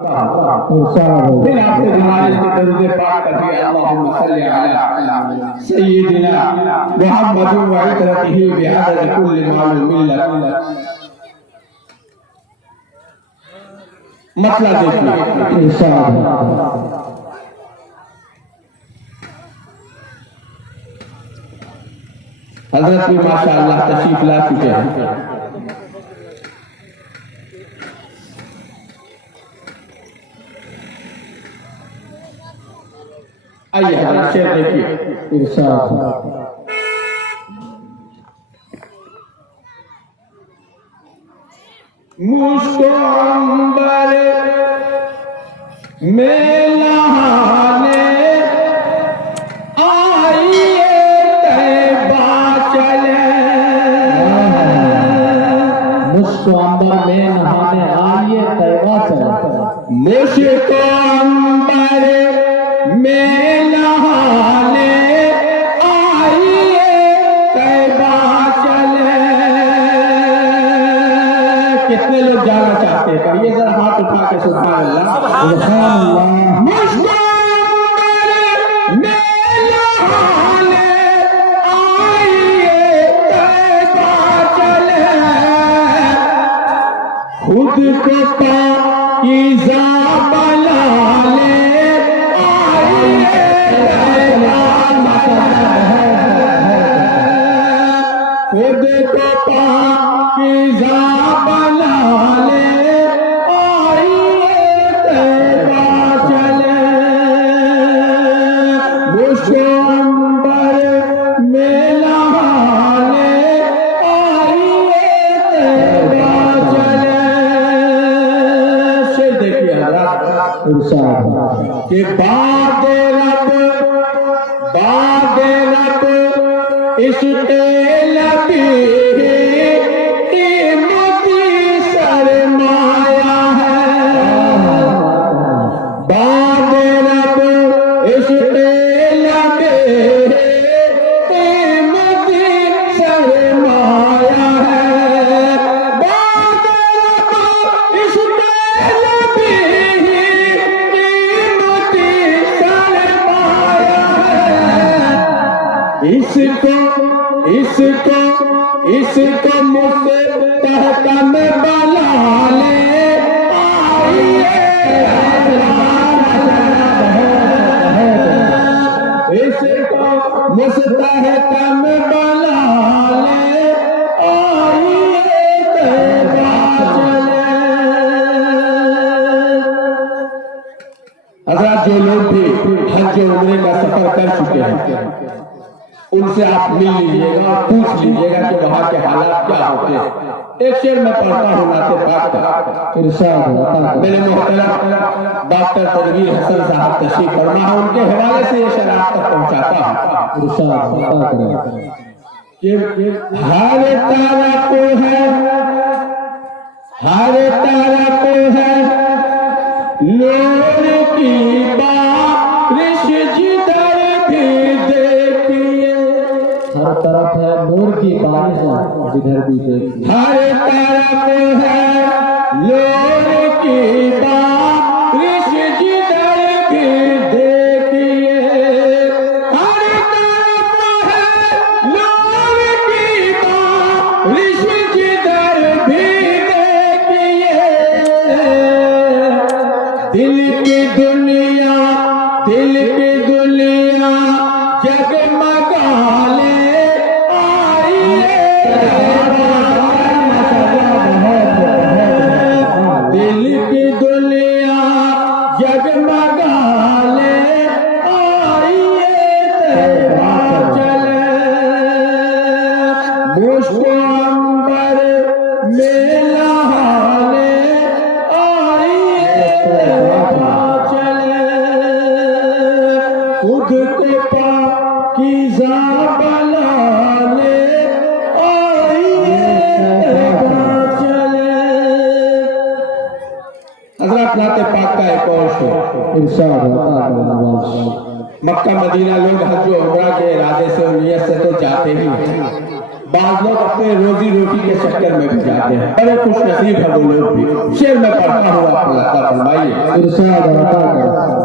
फिर आपने नमाज के दरूद पाक कर दिया अल्लाहुम्मा सल्ली अला सय्यिदिना मुहम्मद व इतरतिही बिअदद कुल्ल मालूम लक। मतलब देखिए इंशाअल्लाह हजरत भी माशाअल्लाह तशरीफ ला चुके हैं। आइए हजरत शेर देखिए इरशाद। मुझको अंबर में नहाने आइए तैबा चले। मुझको अंबर में नहाने आइए तैबा चले। मुझको अंबर में नहाने आइए तैबा चले। कितने लोग जाना चाहते हैं? करिए जरा हाथ उठा के सुभान अल्लाह सुभान अल्लाह। मुझको अंबर में नहाने आइए तैबा चले। खुद को पाकीज़ा बना ले खुद को पाकीज़ा बना ले आइए तैबा चले। मुझको अंबर में नहाने आइए तैबा चले। से देखिए हज़रत इरशाद कि बाद रब इश्क़े नबी कीमती सरमाया है। बाद रब इश्क़े नबी कीमती सरमाया है। बाद रब इश्क़े नबी इसको मुझसे तहता में बना ले आइए। इसको मुस्तहता में बना ले आइए तैबा चले। हज़रत जो लोग भी हज उम्रे का सफर कर चुके हैं उनसे आप मिल लीजिएगा और पूछ लीजिएगा कि वहाँ के हालात क्या होते हैं। एक शेर मैं पढ़ता हूँ नाते पाक का इरशाद। मेरे मोहतरम डॉक्टर तनवीर हसन साहब तशरीफ फरमा है, उनके हवाले से ये शेर आप तक पहुँचाता हूँ। इरशाद कि हर तरफ है नूर की बारिश जिधर भी देखिए। हर तरफ है नूर की बारिश जिधर भी देखिए। हर तरफ है नूर की बारिश जिधर भी देखिए। हर तरफ है नूर की बारिश जिधर भी देखिए। दिल की दुनिया जगमगा ले आइए। दिल की दुनिया जगमगा ले आइए तैबा चले। मुझको अंबर में नहाने आइए तैबा चले। खुद को पाकीज़ा बना ले आइए तैबा चले। हज़रत नाते पाक का एक और शेर इरशाद। मक्का मदीना लोग हज और उम्रा के इरादे से और नियत से तो जाते ही हैं। बाज लोग अपने रोजी रोटी के चक्कर में भी जाते हैं, बड़े खुश नसीब है वो लोग भी। शेर में पढ़ता हूँ, आप अल्लाह फरमाइए इरशाद आता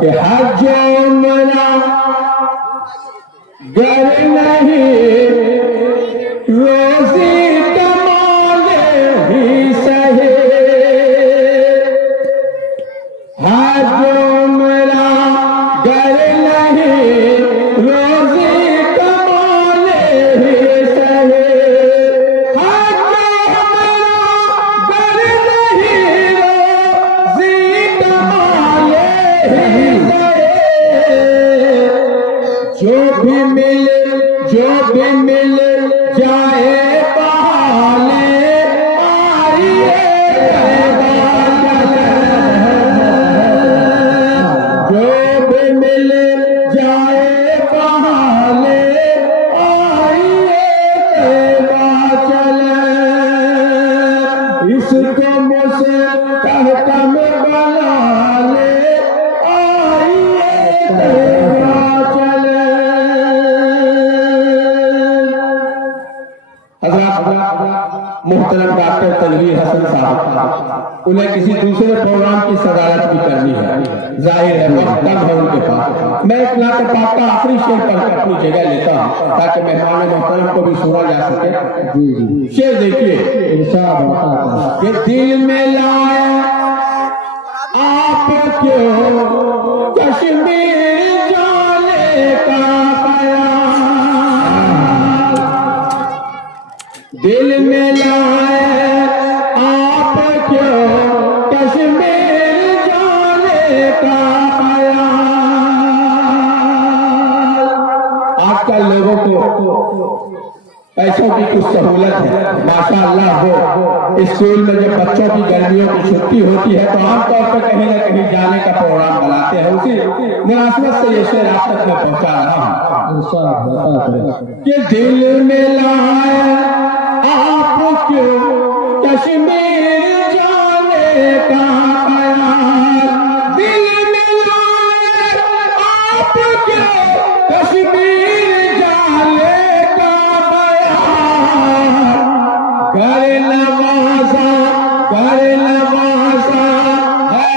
कि हज उम्रा गर नहीं रोजी कमाले ही सहे, हज उम्रा गर नहीं रोजी कमाले ही सहे, हज उम्रा गर नहीं रोजी कमाले ही सहे, जो भी मिल जाए बहाले आइए जो भी मिल जाए बहाले आइए चले, इसको मुझसे कहकम बना ले आइए मोहतरम डॉक्टर तनवीर हसन साहब, उन्हें किसी दूसरे प्रोग्राम की सदारत भी करनी है, जाहिर है वक्त कम है उनके पास। मैं इस नाते पाक का आखिरी शेर पढ़कर अपनी जगह लेता हूँ ताकि मेहमान मोहतरम को भी सुना जा सके। जी जी शेर देखिए, इरशाद आता कि दिल में लाए आप क्यों कश्मीर जाने का दिल में लाए आप क्यों कश्मीर जाने का ख्याल। आजकल लोगों को पैसों की कुछ सहूलत है, माशाअल्लाह हो। स्कूल में जब बच्चों की गर्मियों की छुट्टी होती है तो आमतौर पर कहीं न कहीं जाने का प्रोग्राम बनाते हैं। उसी मुनासिबत से ये शेर आप तक मैं पहुंचा रहा हूँ इरशाद आता कि दिल में लाए आप क्यों कश्मीर जाने का ख्याल, दिल में लाए आप क्यों कश्मीर जाने का ख्याल, कर नवाजा है